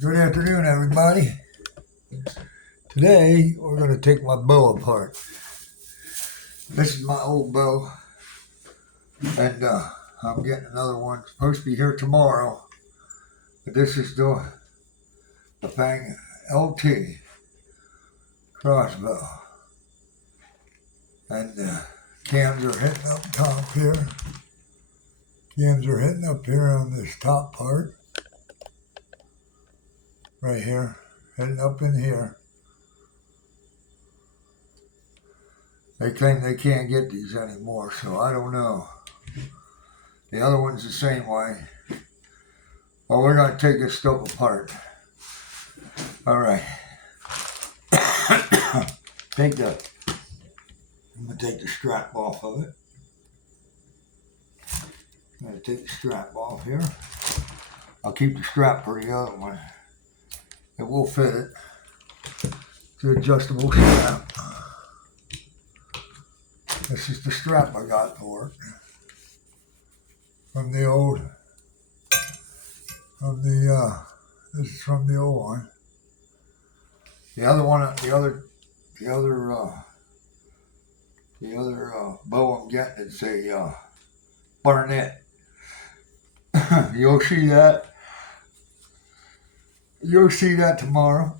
Good afternoon, everybody. Today, we're going to take my bow apart. This is my old bow, and I'm getting another one. It's supposed to be here tomorrow, but this is the Fang LT crossbow. And cams are hitting up top here. Cams are hitting up here on this top part. Right here, hitting up in here. They claim they can't get these anymore, so I don't know. The other one's the same way. Well, we're going to take this stuff apart. All right. I'm going to take the strap off of it. I'm going to take the strap off here. I'll keep the strap for the other one. It will fit it. It's an adjustable strap. This is the strap I got for it. This is from the old one. The other bow I'm getting, it's a Barnett. You'll see that. You'll see that tomorrow.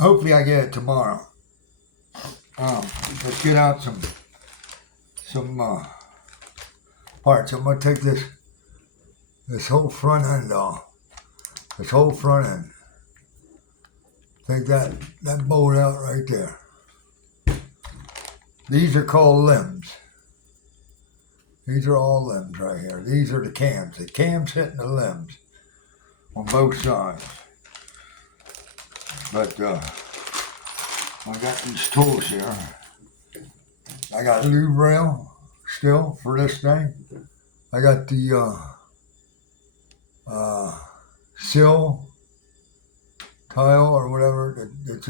Hopefully I get it tomorrow. Let's get out some parts. I'm gonna take this whole front end off. This whole front end. Take that bolt out right there. These are called limbs. These are all limbs right here. These are the cams. The cams hitting the limbs on both sides. But I got these tools here. I got a lube rail still for this thing. I got the sill tile or whatever. It's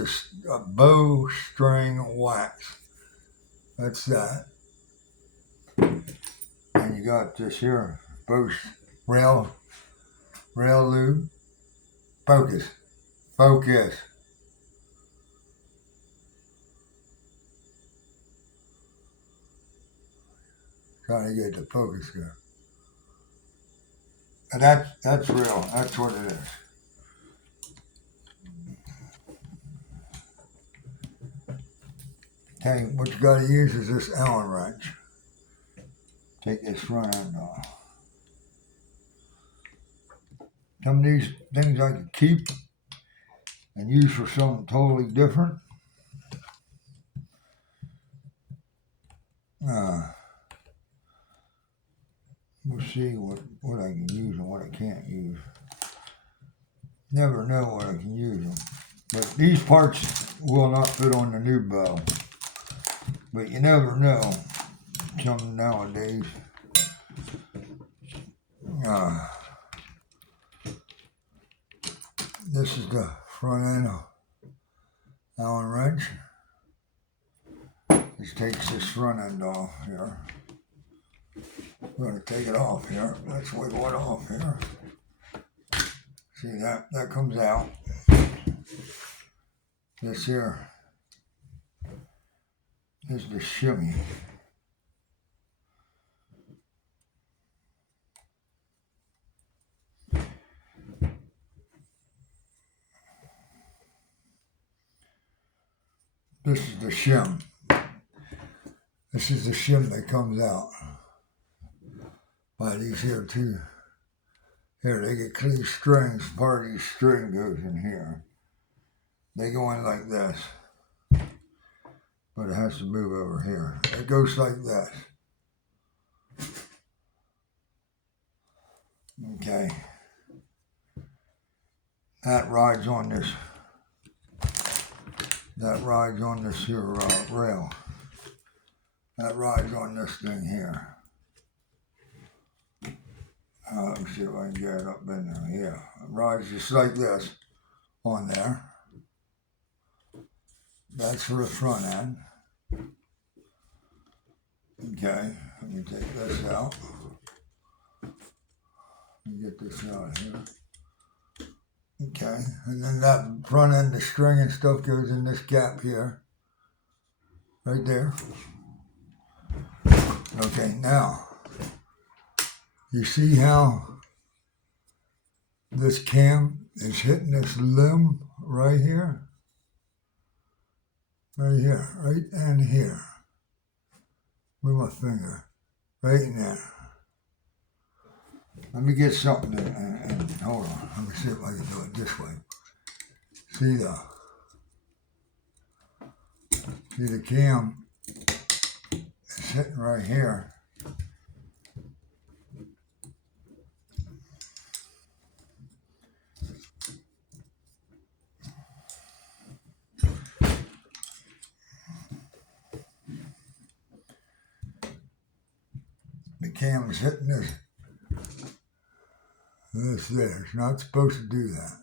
a bow string wax. That's that. And you got this here bow rail lube. Focus. Trying to get the focus here. And that's real. That's what it is. Okay, what you got to use is this Allen wrench. Take this front end off. Some of these things I could keep and use for something totally different. We'll see what I can use and what I can't use. Never know what I can use them. But these parts will not fit on the new bow. But you never know. Some nowadays. This is the front end of Allen wrench. This takes this front end off here. We're going to take it off here. Let's wiggle it off here. See that comes out. This here is the shimmy. This is the shim. This is the shim that comes out by these here two. Here, they get these strings. Part of these string goes in here. They go in like this. But it has to move over here. It goes like this. Okay. That rides on this. That rides on this here rail. That rides on this thing here. Let me see if I can get it up in there. Yeah, it rides just like this on there. That's for the front end. Okay, let me take this out. Let me get this out here. Okay, and then that front end, the string and stuff goes in this gap here. Right there. Okay, now, you see how this cam is hitting this limb right here? Right here, right and here. With my finger. Right in there. Let me get something and hold on. Let me see if I can do it this way. See the cam is sitting right here. The cam is hitting this there. It's not supposed to do that.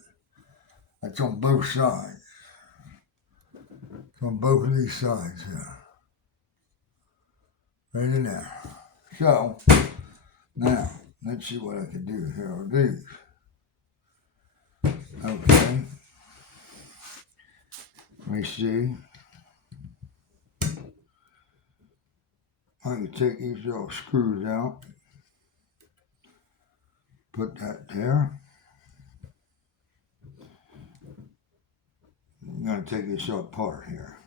That's on both sides. It's on both of these sides here. Right in there. So, now, let's see what I can do here with these. Okay. Let me see. I can take these little screws out. Put that there. I'm going to take this apart here.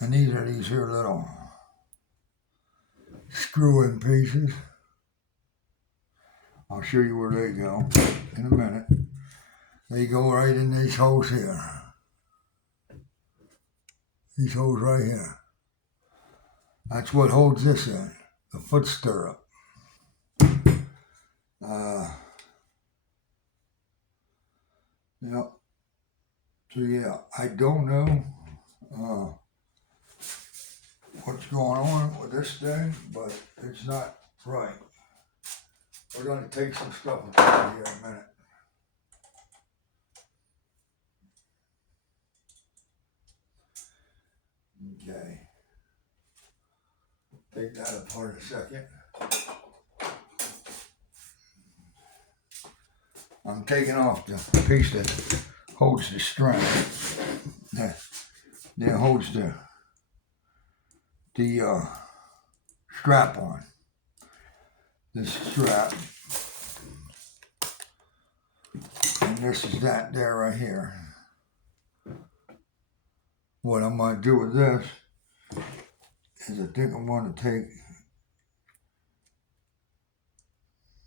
And these are these here little screw-in pieces. I'll show you where they go in a minute. They go right in these holes here. These holes right here. That's what holds this in, the foot stirrup. Yep. So yeah, I don't know what's going on with this thing, but it's not right. We're going to take some stuff apart here in a minute. Okay. Take that apart a second. I'm taking off the piece that holds the string. That holds the strap on. This strap. And this is that there right here. What I'm going to do with this is I think I'm going to take,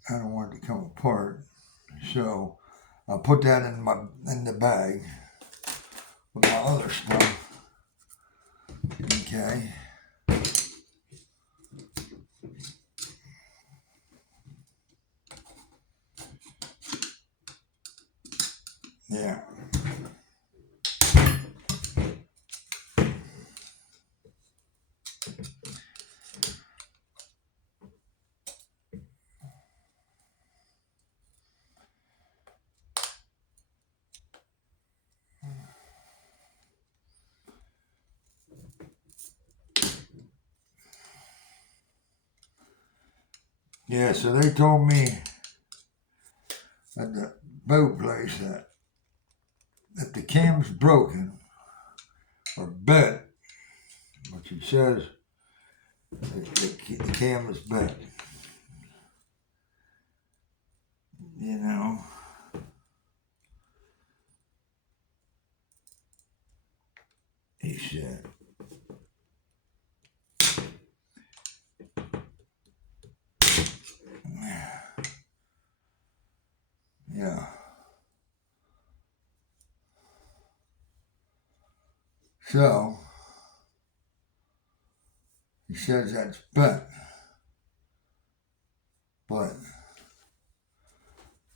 I don't want it to come apart, so I'll put that in the bag with my other stuff. Okay. Yeah. Yeah, so they told me at the boat place that if the cam's broken or bent, which he says the cam is bent, you know, he said. Yeah. So, he says that's bent, but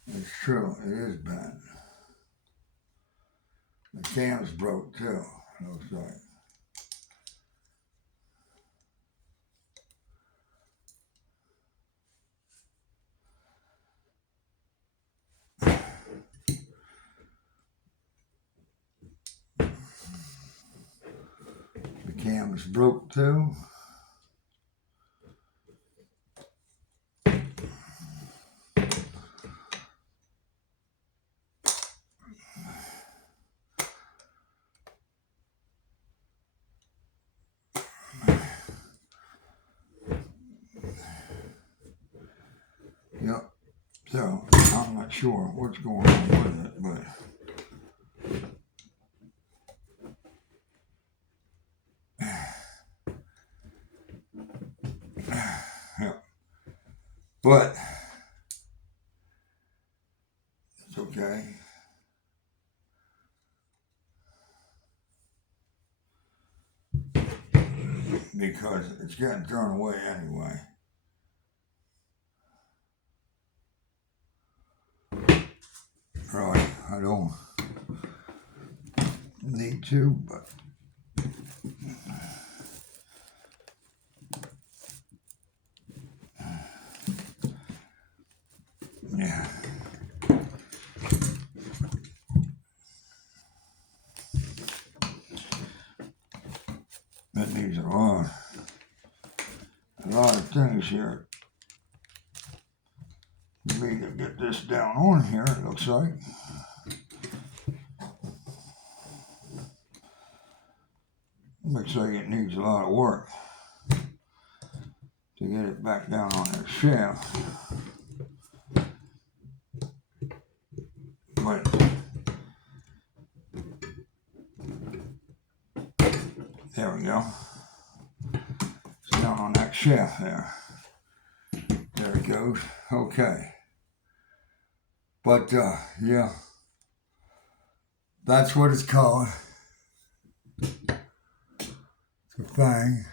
it's true, it is bent. The cam's broke too, it looks like. The cam is broke too. Yep. So, I'm not sure what's going on with it, but... yeah. But, it's okay. Because it's getting thrown away anyway. Right, I don't need to, but yeah. That needs a lot of things here. We need to get this down on here, it looks like. Looks like it needs a lot of work to get it back down on that shaft. But there we go. It's down on that shaft there. There it goes. Okay. But yeah, that's what it's called. It's a thing.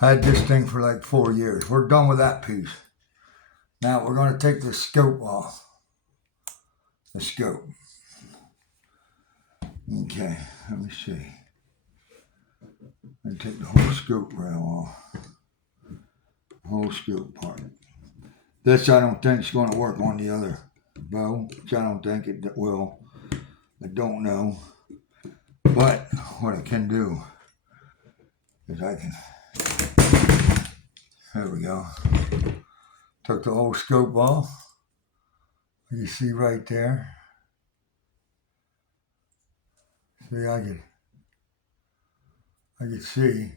Had this thing for like 4 years. We're done with that piece. Now we're going to take the scope off. The scope. Okay, let me see. And take the whole scope rail off. Whole scope part. This I don't think is going to work on the other bow, which I don't think it will. I don't know. But what I can do is I can, there we go. Took the whole scope off. You see right there. See, I could see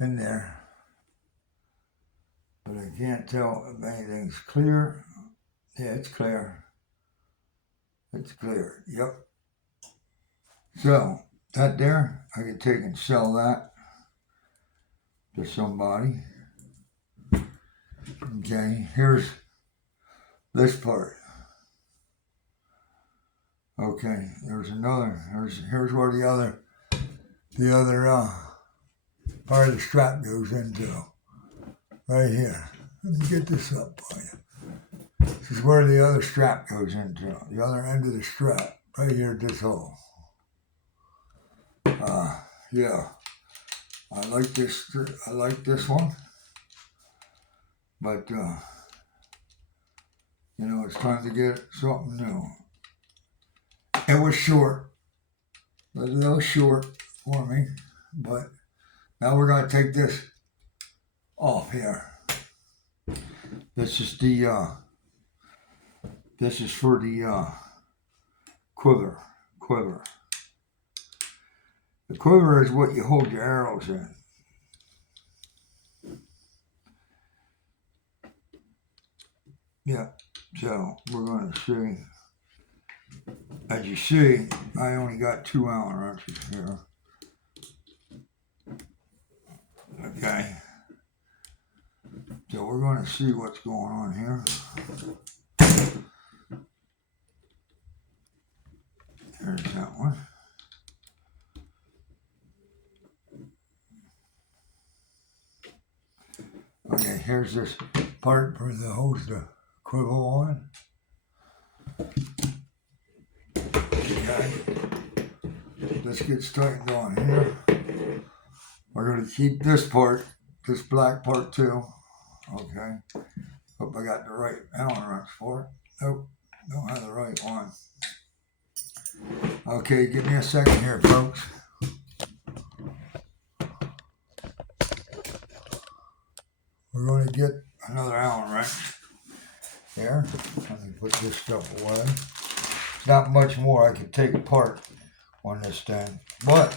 in there. But I can't tell if anything's clear. Yeah, it's clear. It's clear, yep. So, that there, I could take and sell that to somebody. Okay, here's this part. Okay, there's another, here's where the other part of the strap goes into. Right here. Let me get this up for you. This is where the other strap goes into. The other end of the strap. Right here at this hole. Yeah. I like this one. But, you know, it's time to get something new. It was short. It was a little short for me. But now we're going to take this off here. This is for the quiver. The quiver is what you hold your arrows in. Yeah, so we're going to see. As you see, I only got 2 Allen wrenches here. Okay. So we're going to see what's going on here. There's that one. Okay, here's this part for the hose to quiver on. Okay. Let's get straightened on here. We're going to keep this part, this black part too. Okay. Hope I got the right Allen wrench for it. Nope, don't have the right one. Okay, give me a second here, folks. We're going to get another Allen wrench here. Let me put this stuff away. Not much more I could take apart on this thing, but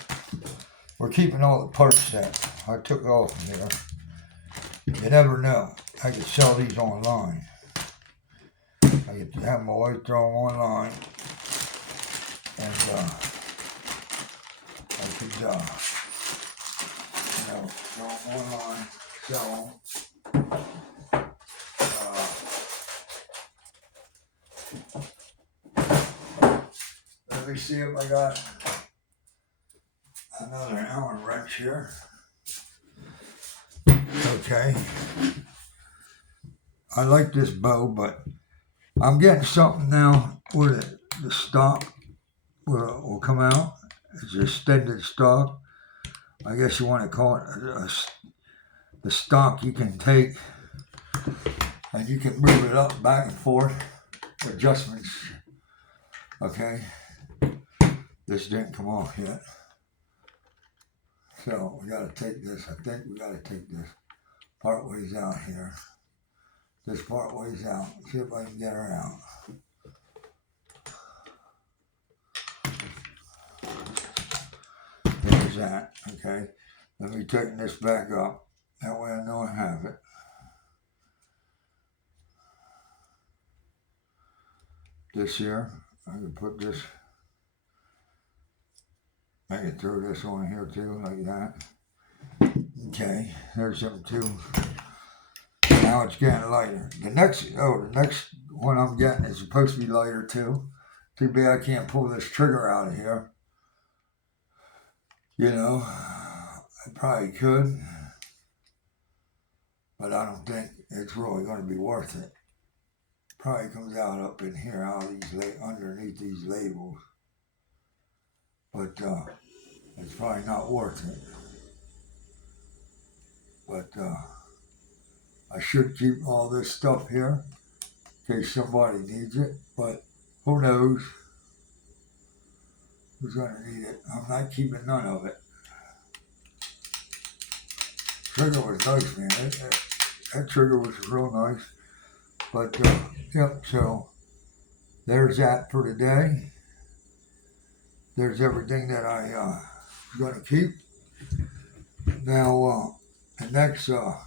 we're keeping all the parts set. I took off here. You never know. I could sell these online. I could have my wife throw them online, and I could, throw them online, sell them. Let me see if I got another Allen wrench here. Okay. I like this bow, but I'm getting something now where the stock will come out. It's a extended stock. I guess you want to call it the stock you can take and you can move it up, back and forth. Adjustments. Okay. This didn't come off yet. So we got to take this. I think we got to take this part ways out here. This part ways out. See if I can get her out. There's that. Okay. Let me tighten this back up. That way I know I have it. This here, I can put this, I can throw this on here too, like that. Okay, there's them two. Now it's getting lighter. The next one I'm getting is supposed to be lighter too. Too bad I can't pull this trigger out of here. You know, I probably could, but I don't think it's really going to be worth it. Probably comes out up in here, out of these underneath these labels, but it's probably not worth it. But I should keep all this stuff here in case somebody needs it. But who knows? Who's gonna need it? I'm not keeping none of it. Trigger was nice, man. That trigger was real nice. But yep. So there's that for today. There's everything that I was gonna keep. Now the next. I'll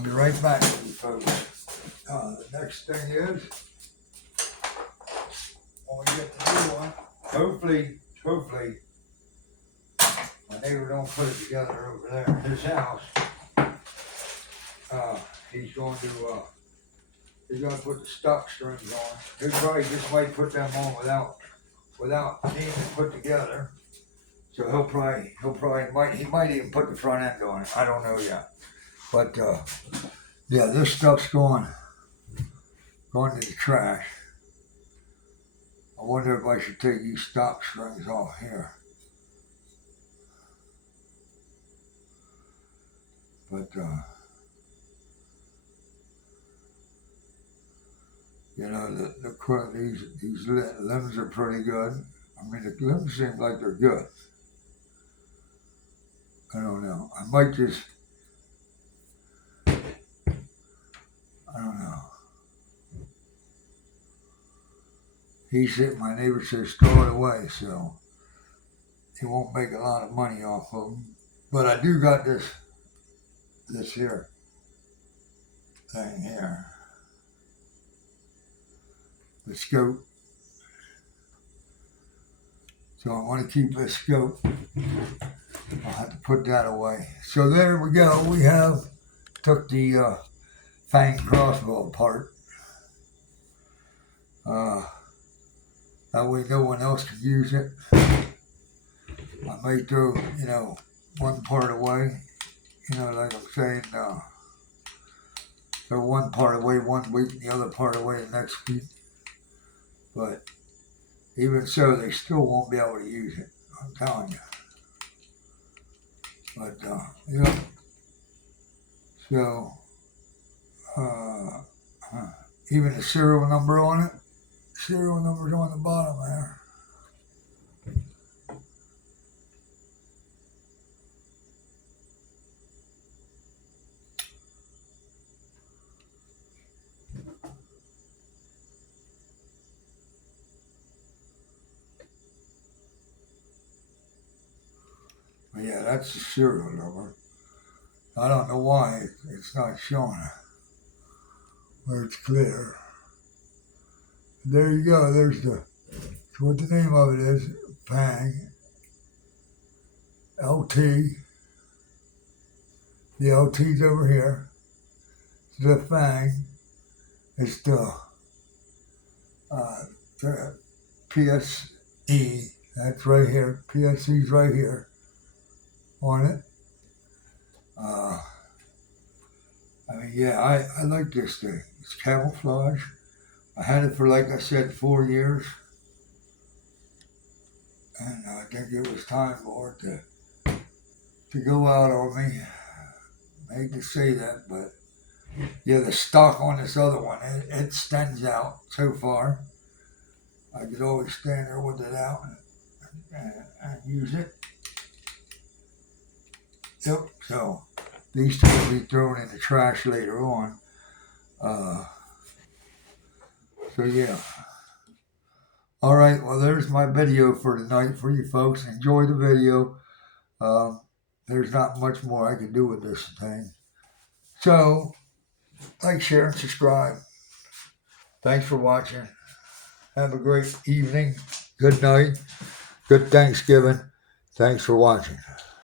be right back with you folks. The next thing is, when we get the new one, hopefully, my neighbor don't put it together over there in his house. He's going to put the stock strings on. He probably just might put them on without being put together. So he might even put the front end on it. I don't know yet. But yeah, this stuff's going to the trash. I wonder if I should take these stock strings off here. But you know, these limbs are pretty good. I mean, the limbs seem like they're good. I don't know. I might just, I don't know. My neighbor says throw it away, so he won't make a lot of money off of them. But I do got this here thing here. The scope. So I want to keep this scope. I'll have to put that away. So there we go. We have took the fang crossbow apart. That way no one else can use it. I may throw, one part away. Like I'm saying, throw one part away one week and the other part away the next week. But even so, they still won't be able to use it. I'm telling you. But, so, even the serial number on it, serial number's on the bottom there. But yeah, that's the serial number. I don't know why it's not showing where it's clear. There you go. There's so what the name of it is, Pang LT. The LT's over here. The Fang is the PSE. That's right here. PSE's right here on it. I mean, yeah, I like this thing. It's camouflage. I had it for, like I said, 4 years. And I think it was time for it to go out on me. I hate to say that, but yeah, the stock on this other one, it stands out so far. I could always stand there with it out and use it. Yep, so these two will be thrown in the trash later on. So yeah. All right, well, there's my video for tonight for you folks. Enjoy the video. There's not much more I can do with this thing. So, like, share, and subscribe. Thanks for watching. Have a great evening. Good night. Good Thanksgiving. Thanks for watching.